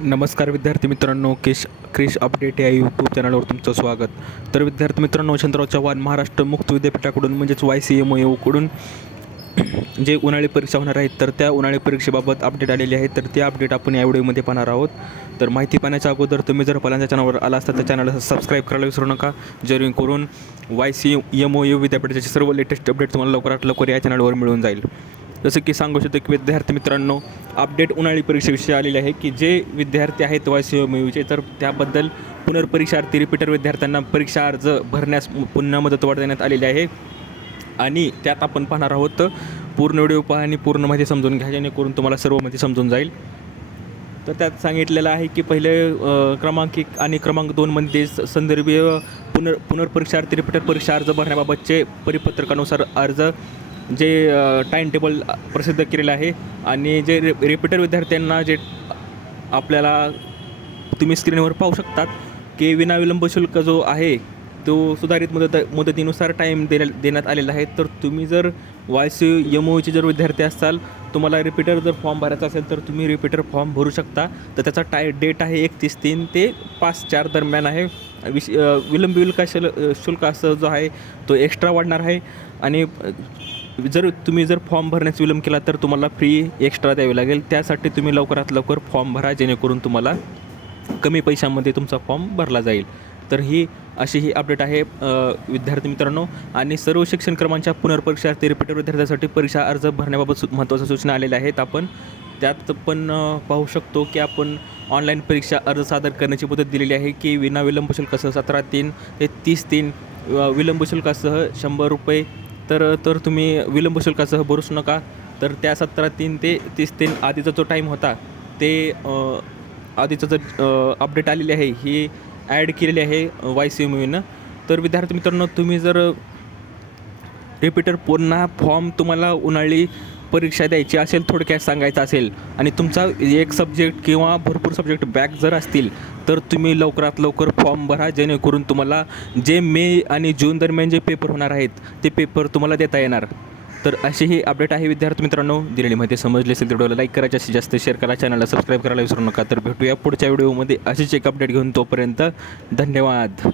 नमस्कार विद्यार्थी मित्रांनो, क्रिश अपडेट या यूट्यूब चॅनलवर तुमचं स्वागत. तर विद्यार्थी मित्रांनो, यशवंतराव चव्हाण महाराष्ट्र मुक्त विद्यापीठाकडून म्हणजेच YCMOU जे उन्हाळी परीक्षा होणार आहेत, तर त्या उन्हाळी परीक्षेबाबत अपडेट आलेली आहे. तर ते अपडेट आपण या व्हिडिओमध्ये पाहणार आहोत. तर माहिती पाहण्याच्या अगोदर तुम्ही जर पहिल्यांदा चॅनलवर आला असता तर चॅनलला सबस्क्राईब करायला विसरू नका, जेणेकरून YCMOU विद्यापीठाचे सर्व लेटेस्ट अपडेट तुम्हाला लवकरात लवकर या चॅनलवर मिळून जाईल. जसं की सांगू शकतो की विद्यार्थी मित्रांनो, अपडेट उन्हाळी परीक्षेविषयी आलेले आहे की जे विद्यार्थी आहेत YCMOUचे, तर त्याबद्दल पुनर्परीक्षार्थी रिपीटर विद्यार्थ्यांना परीक्षा अर्ज भरण्यास पुन्हा मुदतवाढ देण्यात आलेली आहे. आणि त्यात आपण पाहणार आहोत. पूर्ण व्हिडिओ पहा आणि पूर्ण माहिती समजून घ्या, जेणेकरून तुम्हाला सर्व माहिती समजून जाईल. तर त्यात सांगितलेलं आहे की पहिले क्रमांक 1 आणि क्रमांक 2मध्ये संदर्भीय पुनर्परीक्षार्थी रिपीटर परीक्षा अर्ज भरण्याबाबतचे परिपत्रकानुसार अर्ज जे टाईम टेबल प्रसिद्ध केलेलं आहे. आणि जे रिपीटर विद्यार्थ्यांना जे आपल्याला तुम्ही स्क्रीनवर पाहू शकतात की विनाविलंब शुल्क जो आहे तो सुधारित मुदतीनुसार टाईम देण्यात आलेला आहे. तर तुम्ही जर YCMOUचे जर विद्यार्थी असाल, तुम्हाला रिपीटर जर फॉर्म भरायचा असेल तर तुम्ही रिपीटर फॉर्म भरू शकता. तर त्याचा डेट आहे 31/3 ते 5/4 दरम्यान आहे. विलंब शुल्क असं जो आहे तो एक्स्ट्रा वाढणार आहे. आणि जर तुम्ही फॉर्म भरण्यास विलंब केला तर तुम्हाला फी एक्स्ट्रा द्यावी लागेल. त्यासाठी तुम्ही लवकरात लवकर फॉर्म भरा, जेणेकरून तुम्हाला कमी पैशामध्ये तुमचा फॉर्म भरला जाईल. तर अशी अपडेट आहे विद्यार्थी मित्रांनो. आणि सर्व शिक्षण क्रमांच्या पुनर्परीक्षार्थी रिपीटर विद्यार्थ्यांसाठी परीक्षा अर्ज भरण्याबाबत महत्त्वाच्या सूचना आलेल्या आहेत. आपण त्यात पण पाहू शकतो की आपण ऑनलाईन परीक्षा अर्ज सादर करण्याची मुदत दिलेली आहे की विनाविलंब शुल्कासह 17/3 ते 30/3 विलंब शुल्कासह ₹100. तर तुम्ही विलंब शुल्कासह भरूच नका. तर त्या 17/3 ते 30/3 आधीचा जो टाईम होता ते आधीचं जर अपडेट आलेली आहे ही ॲड केलेली आहे YCMOUनं. तर विद्यार्थी मित्रांनो, तुम्ही जर रिपीटर पुन्हा फॉर्म तुम्हाला उन्हाळी परीक्षा द्यायची असेल, थोडक्यात सांगायचं असेल, आणि तुमचा एक सब्जेक्ट किंवा भरपूर सब्जेक्ट बॅक जर असतील, तर तुम्ही लवकरात लवकर फॉर्म भरा, जेणेकरून तुम्हाला जे मे आणि जून दरम्यान जे पेपर होणार आहेत ते पेपर तुम्हाला देता येणार. तर अशी ही अपडेट आहे विद्यार्थी मित्रांनो. दिलेली माहिती समजली असेल तर व्हिडिओला लाईक करा, जास्तीत जास्त शेअर करा, चॅनलला सबस्क्राईब करायला विसरू नका. तर भेटूया पुढच्या व्हिडिओमध्ये अशीच एक अपडेट घेऊन. तोपर्यंत धन्यवाद.